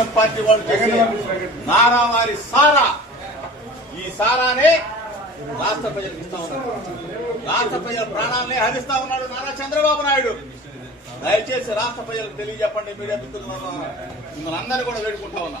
Telugu Desam party వాళ్ళు చేసే నారావారి సారా. ఈ సారానే రాష్ట్ర ప్రజలకు ఇస్తా ఉన్నారు. రాష్ట్ర ప్రజల ప్రాణాలని హరిస్తా ఉన్నాడు నారా చంద్రబాబు నాయుడు. దయచేసి రాష్ట్ర ప్రజలకు తెలియజెప్పండి మీడియా మిత్రులు మిమ్మల్ని అందరినీ కూడా వేడుకుంటా ఉన్నా.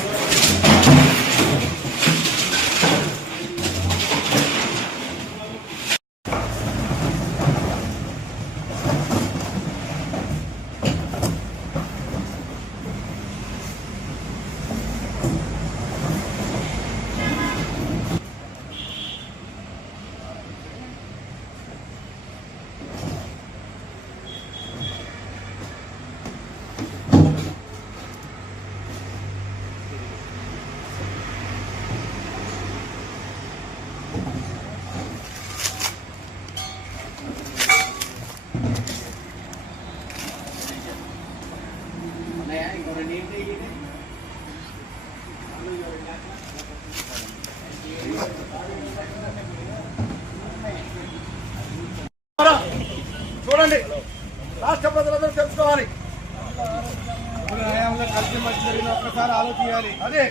ఆలోచించాలి అదే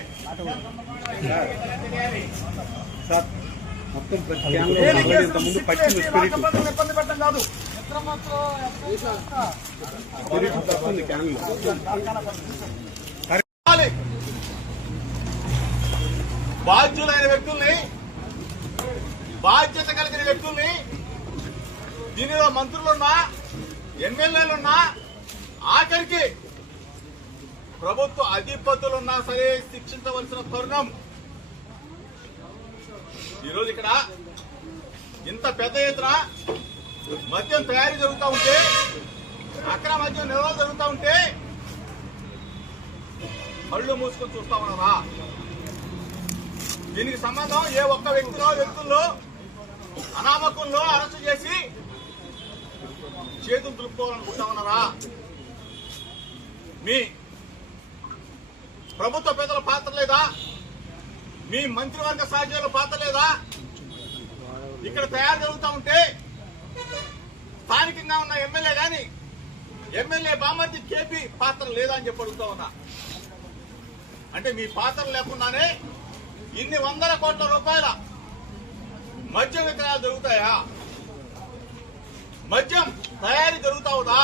మొత్తం ఇబ్బంది పెట్టడం కాదు. బాధ్యులైన వ్యక్తుల్ని బాధ్యత కలిగిన వ్యక్తుల్ని దీనిలో మంత్రులున్నా ఎమ్మెల్యేలున్నా ఆఖరికి ప్రభుత్వ అధిపతులున్నా సరే శిక్షించవలసిన తరుణం. ఈరోజు ఇక్కడ ఇంత పెద్ద ఎత్తున మద్యం తయారీ జరుగుతూ ఉంటే అక్రమ మద్యం నిల్వ జరుగుతూ ఉంటే కళ్ళు మూసుకొని చూస్తా ఉన్నారా దీనికి సంబంధం ఏ ఒక్క వ్యక్తిలో వ్యక్తుల్లో అనామకుల్లో అరెస్టు చేసి చేతులు దులుపుకోవాలనుకుంటా ఉన్నారా? మీ ప్రభుత్వ పెద్దల పాత్ర లేదా? మీ మంత్రివర్గ సహచరుల పాత్ర లేదా? ఇక్కడ తయారు జరుగుతూ ఉంటే స్థానికంగా ఉన్న ఎమ్మెల్యే గాని ఎమ్మెల్యే బామర్ది కేపీ పాత్ర లేదా అని చెప్పి అడుగుతా ఉన్నా. అంటే మీ పాత్ర లేకుండానే ఇన్ని వందల కోట్ల రూపాయల మద్యం విక్రయాలు జరుగుతాయా? మద్యం తయారీ జరుగుతావుదా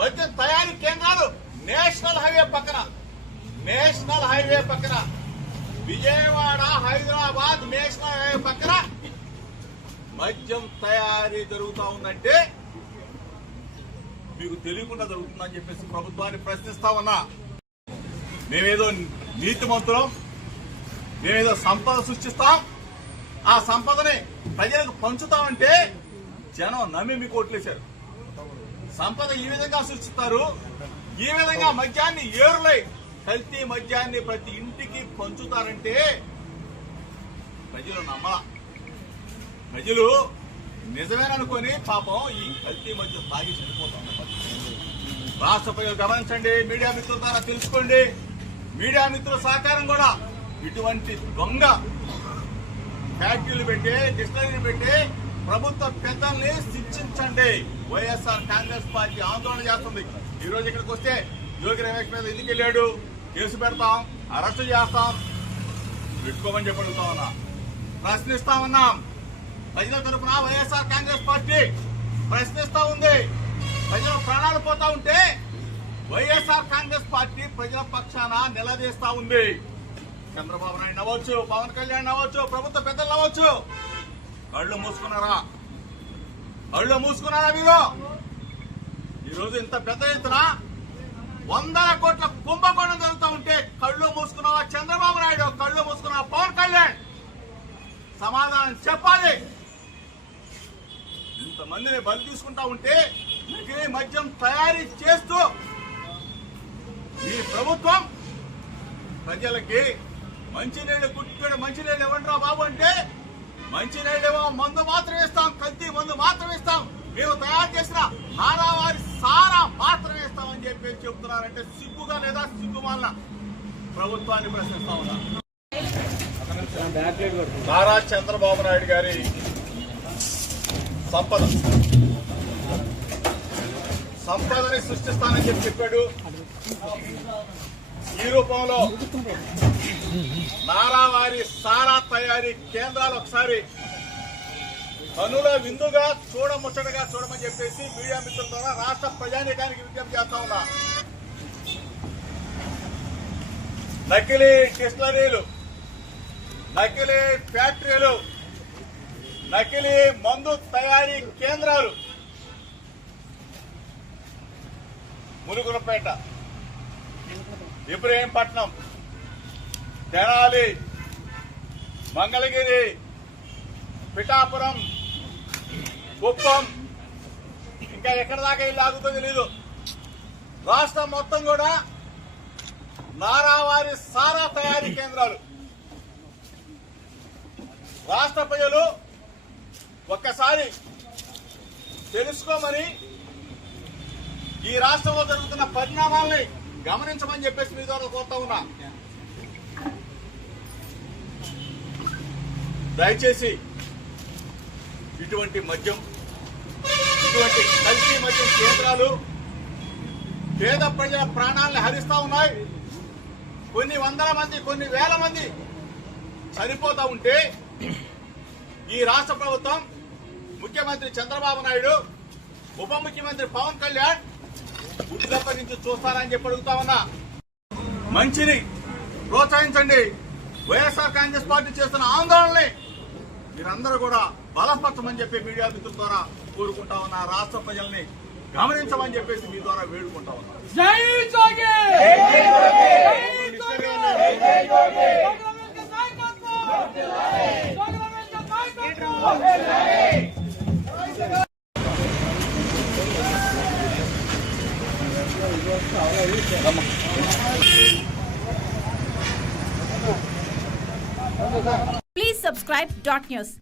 మద్యం తయారీ కేంద్రాలు నేషనల్ హైవే పక్కన నేషనల్ హైవే పక్కన. విజయవాడ హైదరాబాద్ నేషనల్ హైవే పక్కన మద్యం తయారీ జరుగుతా ఉందంటే మీకు తెలియకుండా జరుగుతుందని చెప్పేసి ప్రభుత్వాన్ని ప్రశ్నిస్తా ఉన్నా. మేమేదో నీతిమంతులం మేమేదో సంపద సృష్టిస్తాం. ఆ సంపదని ప్రజలకు పంచుతామంటే జనం నమ్మి మీకు ఓట్లేశారు. సంపద ఈ విధంగా సృష్టిస్తారు. ఈ విధంగా మద్యాన్ని ఏరులై కల్తీ మద్యాన్ని ప్రతి ఇంటికి పంచుతారంటే ప్రజలు నమ్మలా. ప్రజలు నిజమేననుకొని పాపం ఈ కల్తీ మద్యం తాగి చనిపోతాం రాష్ట్ర ప్రజలు గమనించండి మీడియా మిత్రుల ద్వారా తెలుసుకోండి. మీడియా మిత్రుల సహకారం కూడా ఇటువంటి దొంగ ఫ్యాక్టరీలు పెట్టి డిస్టరీలు పెట్టి ప్రభుత్వ పెద్దల్ని శిక్షించండి. వైఎస్ఆర్ కాంగ్రెస్ పార్టీ ఆందోళన చేస్తుంది. ఈ రోజు ఇక్కడికి వస్తే యోగి రమేష్ మీద ఎందుకు వెళ్ళాడు? కేసు పెడతాం అరెస్ట్ చేస్తాం. పెట్టుకోమని చెప్పి అడుగుతా ఉన్నా. ప్రశ్నిస్తా ఉన్నాం. ప్రజల తరపున వైఎస్ఆర్ కాంగ్రెస్ పార్టీ ప్రశ్నిస్తా ఉంది. ప్రజల ప్రాణాలు పోతా ఉంటే వైఎస్ఆర్ కాంగ్రెస్ పార్టీ ప్రజల పక్షాన నిలదీస్తా ఉంది. చంద్రబాబు నాయుడు అవ్వచ్చు పవన్ కళ్యాణ్ అవ్వచ్చు ప్రభుత్వ పెద్దలు అవ్వచ్చు కళ్ళు మూసుకున్నారా? కళ్ళు మూసుకున్నారా మీరు? ఈరోజు ఇంత పెద్ద ఎత్తున వందల కోట్ల కుంభకోణం జరుగుతూ ఉంటే కళ్ళు మూసుకున్నావా చంద్రబాబు నాయుడు కళ్ళు మూసుకున్నావా పవన్ కళ్యాణ్. సమాధానం చెప్పాలి. ఇంతమందిని బలి తీసుకుంటా ఉంటే నకిలీ మద్యం తయారీ చేస్తూ ఈ ప్రభుత్వం ప్రజలకి మంచినీళ్ళు గుట్టుకుడు మంచినీళ్ళు ఇవ్వండిరా బాబు అంటే మంచినీళ్ళు ఇవ్వ మందు మాత్రం ఇస్తాం కల్తీ మందు మాత్రం ఇస్తాం. మేము తయారు చేసిన హారావారి సారా మాత్రం ఇస్తామని చెప్పి చెప్తున్నారంటే సిగ్గుగా లేదా సిగ్గుమాల ప్రభుత్వాన్ని ప్రశ్నిస్తా ఉన్నా. నారా చంద్రబాబు నాయుడు గారి సంపద. సంపదని సృష్టిస్తానని చెప్పి చెప్పాడు. ఈ రూపంలో నారావారి సారా తయారీ కేంద్రాలు ఒకసారి కనుల విందుగా చూడముచ్చటగా చూడమని చెప్పేసి మీడియా మిత్రుల ద్వారా రాష్ట్ర ప్రజానీకానికి విజ్ఞప్తి చేస్తా ఉన్నా. నకిలీ డిస్టిలరీలు నకిలీ ఫ్యాక్టరీలు నకిలీ మందు తయారీ కేంద్రాలు. మురుగులపేట ఇబ్రహీంపట్నం తెనాలి మంగళగిరి పిఠాపురం కుప్పం ఇంకా ఎక్కడ దాకా ఇల్లు ఆగుతుందో తెలీదు. రాష్ట్రం మొత్తం కూడా నారావారి సారా తయారీ కేంద్రాలు. రాష్ట్ర ప్రజలు ఒక్కసారి తెలుసుకోమని ఈ రాష్ట్రంలో జరుగుతున్న పరిణామాల్ని గమనించమని చెప్పేసి మీ ద్వారా కోరుతా ఉన్నా. దయచేసి ఇటువంటి మద్యం ఇటువంటి కల్తీ మద్యం కేంద్రాలు పేద ప్రజల ప్రాణాలను హరిస్తూ ఉన్నాయి. కొన్ని వందల మంది కొన్ని వేల మంది చనిపోతూ ఉంటే ఈ రాష్ట్ర ప్రభుత్వం ముఖ్యమంత్రి చంద్రబాబు నాయుడు ఉప ముఖ్యమంత్రి పవన్ కళ్యాణ్ గుడ్లప్ప నుంచి చూస్తారని చెప్పి అడుగుతా ఉన్నా. మంచిని ప్రోత్సహించండి. వైఎస్ఆర్ కాంగ్రెస్ పార్టీ చేస్తున్న ఆందోళనని మీరందరూ కూడా బలపరచమని చెప్పి మీడియా మిత్రుల ద్వారా కోరుకుంటా ఉన్నా రాష్ట్ర ప్రజల్ని గమనించమని చెప్పేసి మీ ద్వారా వేడుకుంటా ఉన్నా. జై జోగి! జై జోగి! జై జోగి! నాయకత్వం నాయకత్వం Please subscribe dot news.